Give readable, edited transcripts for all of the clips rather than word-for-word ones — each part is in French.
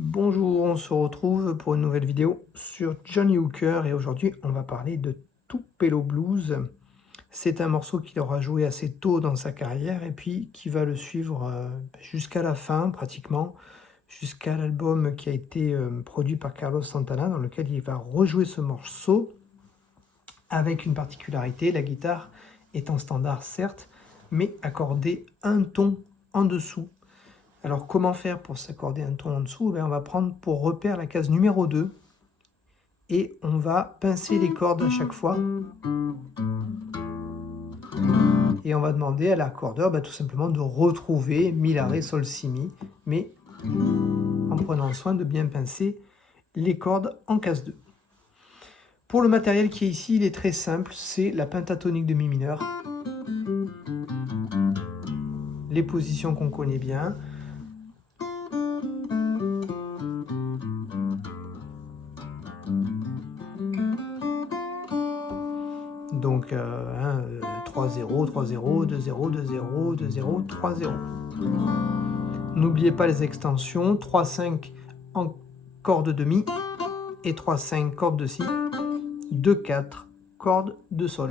Bonjour, on se retrouve pour une nouvelle vidéo sur Johnny Hooker et aujourd'hui on va parler de Tupelo Blues. C'est un morceau qu'il aura joué assez tôt dans sa carrière et puis qui va le suivre jusqu'à la fin pratiquement, jusqu'à l'album qui a été produit par Carlos Santana dans lequel il va rejouer ce morceau avec une particularité, la guitare est en standard certes, mais accordée un ton en dessous. Alors comment faire pour s'accorder un ton en dessous? On va prendre pour repère la case numéro 2 et on va pincer les cordes à chaque fois. Et on va demander à l'accordeur tout simplement de retrouver mi, la, ré, sol, si, mi, mais en prenant soin de bien pincer les cordes en case 2. Pour le matériel qui est ici, il est très simple, c'est la pentatonique de mi mineur. Les positions qu'on connaît bien. Donc 3-0, 3-0, 2-0, 2-0, 2-0, 3-0. N'oubliez pas les extensions, 3-5 en corde de mi et 3-5 corde de si, 2-4 corde de sol.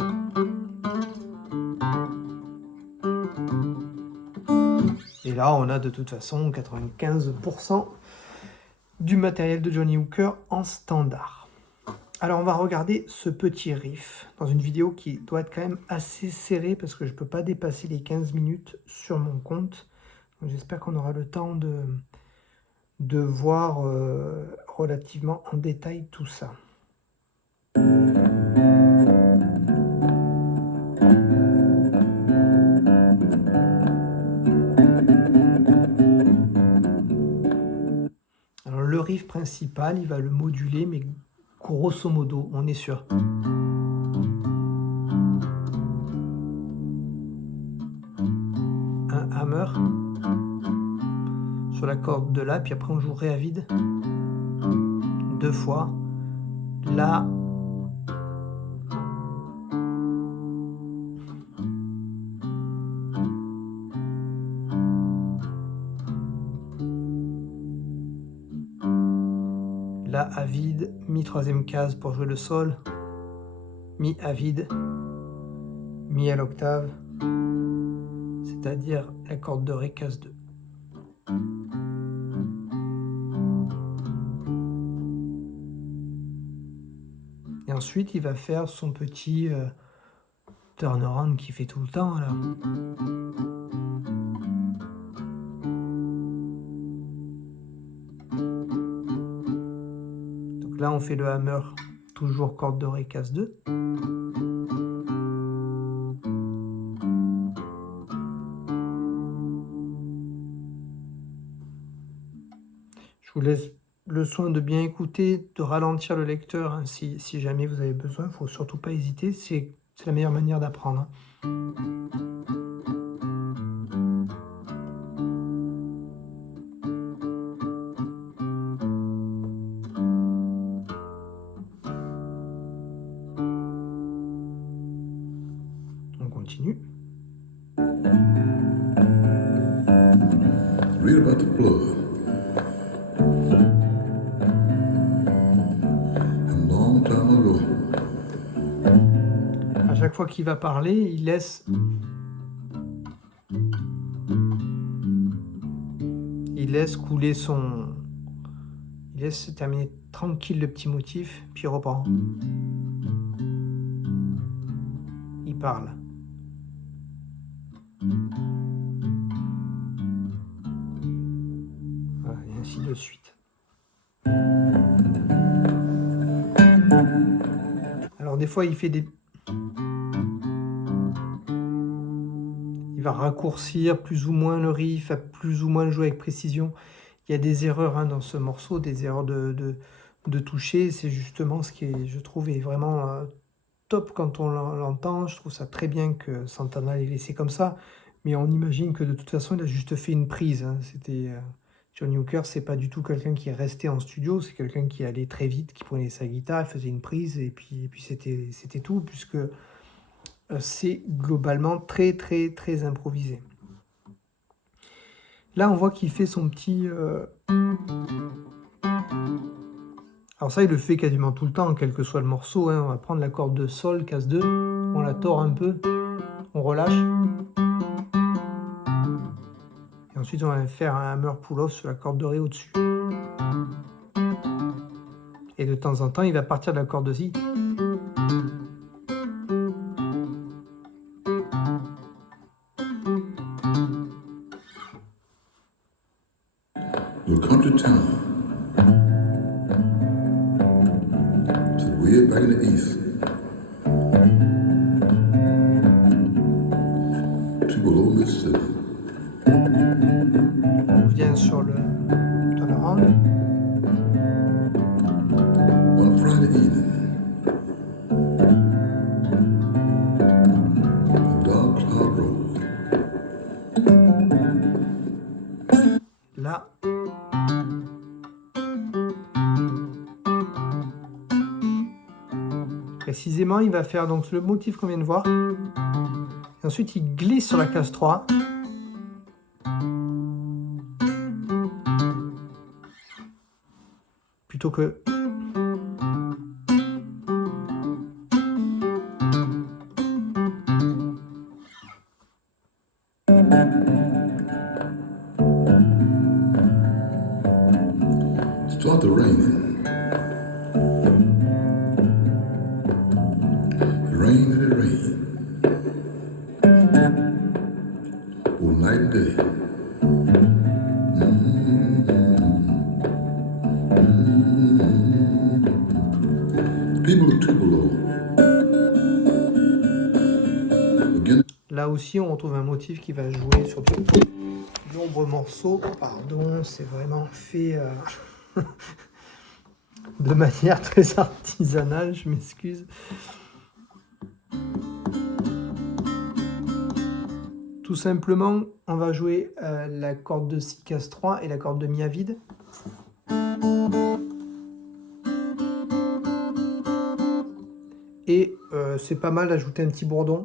Et là on a de toute façon 95% du matériel de Johnny Hooker en standard. Alors on va regarder ce petit riff dans une vidéo qui doit être quand même assez serrée parce que je ne peux pas dépasser les 15 minutes sur mon compte. J'espère qu'on aura le temps de voir relativement en détail tout ça. Alors le riff principal, il va le moduler, mais grosso modo, on est sur un hammer sur la corde de La, puis après on joue Ré à vide 2 fois, La, La à vide, Mi troisième case pour jouer le Sol, Mi à vide, Mi à l'octave, c'est-à-dire la corde de Ré case 2. Et ensuite, il va faire son petit turnaround qu'il fait tout le temps là. Donc là, on fait le hammer, toujours corde de Ré case 2. Je vous laisse le soin de bien écouter, de ralentir le lecteur hein, si jamais vous avez besoin. Il ne faut surtout pas hésiter, c'est la meilleure manière d'apprendre. On continue. Read about the flood. A long time ago. À chaque fois qu'il va parler, il laisse couler son... Il laisse se terminer tranquille le petit motif, puis il reprend. Il parle. Voilà, et ainsi de suite. Alors des fois il fait des... Il va raccourcir plus ou moins le riff, à plus ou moins le jouer avec précision. Il y a des erreurs hein, dans ce morceau, des erreurs de toucher. C'est justement ce qui, est, je trouve, est vraiment top quand on l'entend. Je trouve ça très bien que Santana l'ait laissé comme ça. Mais on imagine que de toute façon, il a juste fait une prise. Hein. C'était Johnny Hooker, c'est pas du tout quelqu'un qui est resté en studio. C'est quelqu'un qui allait très vite, qui prenait sa guitare, il faisait une prise et puis c'était tout, puisque c'est globalement très improvisé. Là, on voit qu'il fait son petit Alors ça, il le fait quasiment tout le temps, quel que soit le morceau, hein. On va prendre la corde de Sol, casse 2, on la tord un peu, on relâche. Et ensuite, on va faire un hammer pull-off sur la corde de Ré au-dessus. Et de temps en temps, il va partir de la corde de Si. You'll come to town. So way back in the east. To below Mississippi. On vient sur le turnaround. On Friday evening. The dark cloud rose. Là. Précisément, il va faire donc le motif qu'on vient de voir. Et ensuite, il glisse sur la case 3. Plutôt que... Start to raining. Rain and it rain. All night and day. People of Tupelo. Again. Là aussi, on retrouve un motif qui va jouer sur de nombreux morceaux. Pardon, c'est vraiment fait de manière très artisanale, je m'excuse. Tout simplement, on va jouer la corde de Si casse 3 et la corde de Mi à vide. Et c'est pas mal d'ajouter un petit bourdon.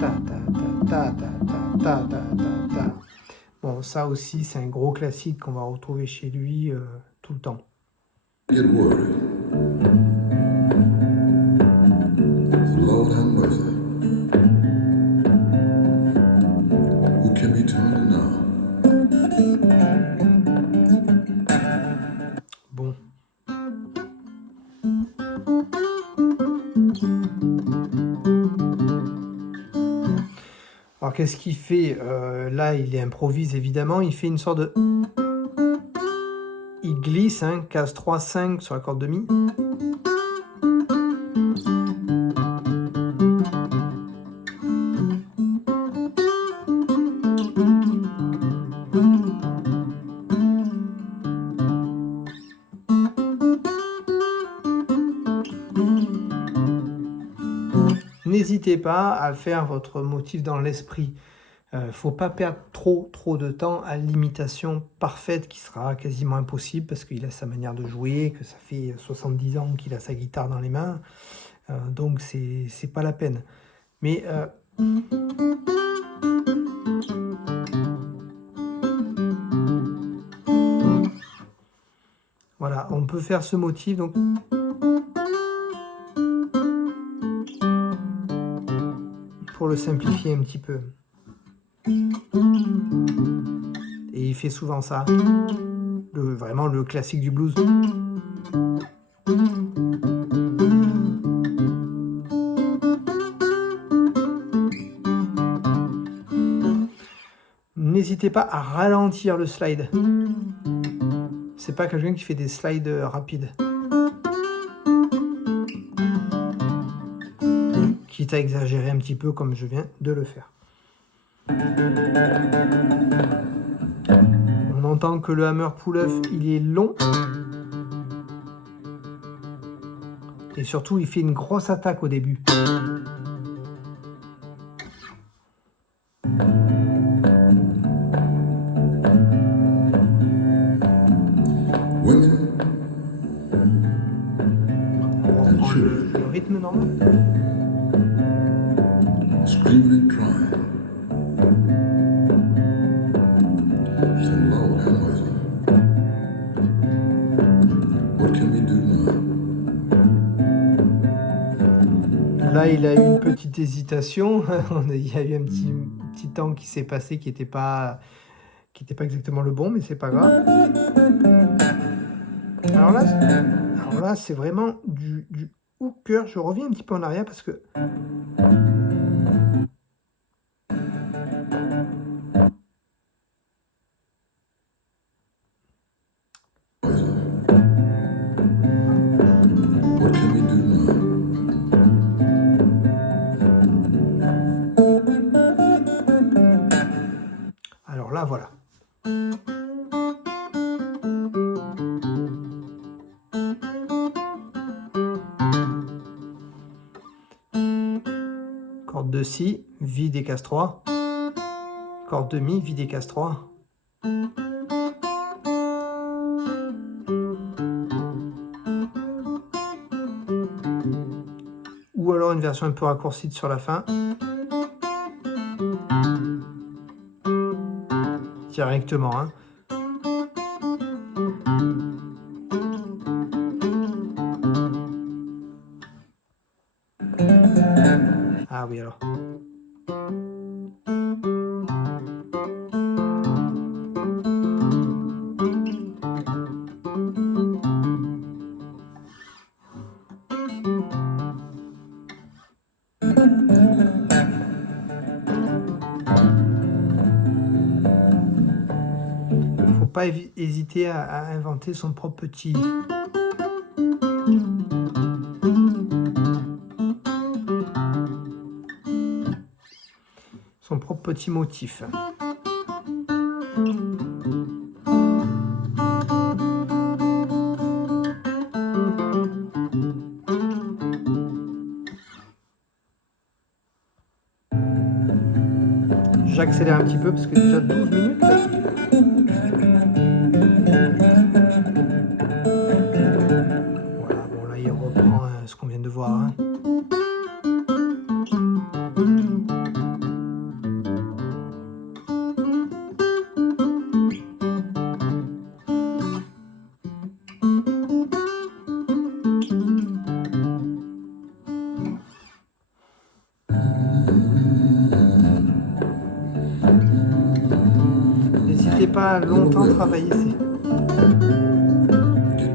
Ta ta ta ta ta ta ta ta ta. Bon, ça aussi, c'est un gros classique qu'on va retrouver chez lui tout le temps. Get worried. Lord have mercy. Who can be turned now? Bon. Alors qu'est-ce qu'il fait là, il improvise évidemment, il fait une sorte de... Il glisse, hein, case 3, 5 sur la corde de Mi. N'hésitez pas à faire votre motif dans l'esprit. Faut pas perdre trop de temps à l'imitation parfaite qui sera quasiment impossible parce qu'il a sa manière de jouer, que ça fait 70 ans qu'il a sa guitare dans les mains. Donc c'est pas la peine. Mais voilà, on peut faire ce motif donc. Pour le simplifier un petit peu. Et il fait souvent ça. Vraiment le classique du blues. N'hésitez pas à ralentir le slide. C'est pas quelqu'un qui fait des slides rapides. Quitte à exagérer un petit peu comme je viens de le faire. On entend que le hammer pull-off, il est long. Et surtout, il fait une grosse attaque au début. On reprend le rythme normal. Screaming and crying. Said, Lord have mercy. Là, il a eu une petite hésitation. Il y a eu un petit temps qui s'est passé qui n'était pas exactement le bon, mais c'est pas grave. Alors là, c'est vraiment du hooker. Je reviens un petit peu en arrière parce que What can we do now? alors là, voilà. Corde de si, vi des casse 3. Corde de mi, vi des casse 3. Ou alors une version un peu raccourcie sur la fin. Directement, hein. Ah oui, alors. Faut pas hésiter à inventer son propre petit... son propre petit motif. J'accélère un petit peu parce que déjà 12 minutes. Voilà, bon là il reprend ce qu'on vient de voir, hein. N'hésitez pas à longtemps travailler. Forget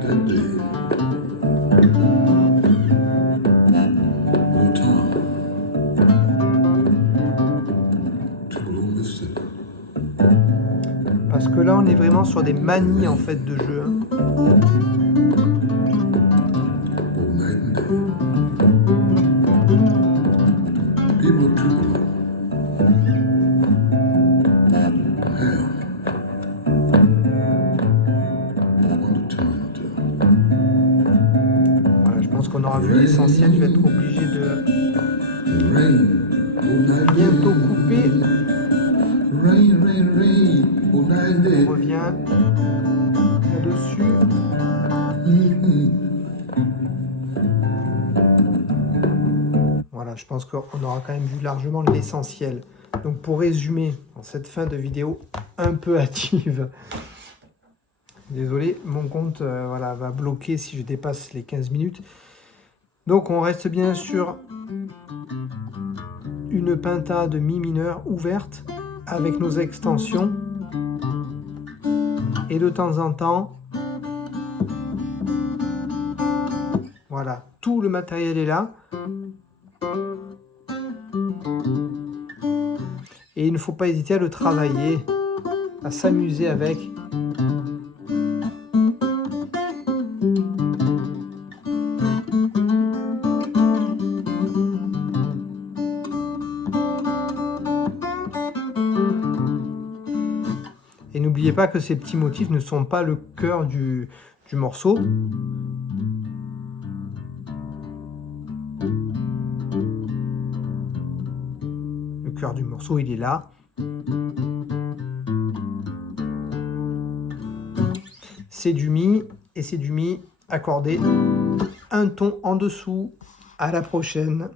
that day. No time. Too Mississippi. Parce que là on est vraiment sur des manies en fait de jeu, hein. Both night and day. People are too alone. Voilà, je pense qu'on aura vu l'essentiel. Je vais être obligé de bientôt couper. On revient là-dessus. Voilà, je pense qu'on aura quand même vu largement l'essentiel. Donc pour résumer, en cette fin de vidéo un peu hâtive, désolé, mon compte voilà, va bloquer si je dépasse les 15 minutes. Donc on reste bien sur une pinta de mi mineur ouverte avec nos extensions. Et de temps en temps, voilà, tout le matériel est là. Et il ne faut pas hésiter à le travailler, à s'amuser avec. Et n'oubliez pas que ces petits motifs ne sont pas le cœur du morceau. Le cœur du morceau, il est là. C'est du mi et c'est du mi accordé un ton en dessous. À la prochaine.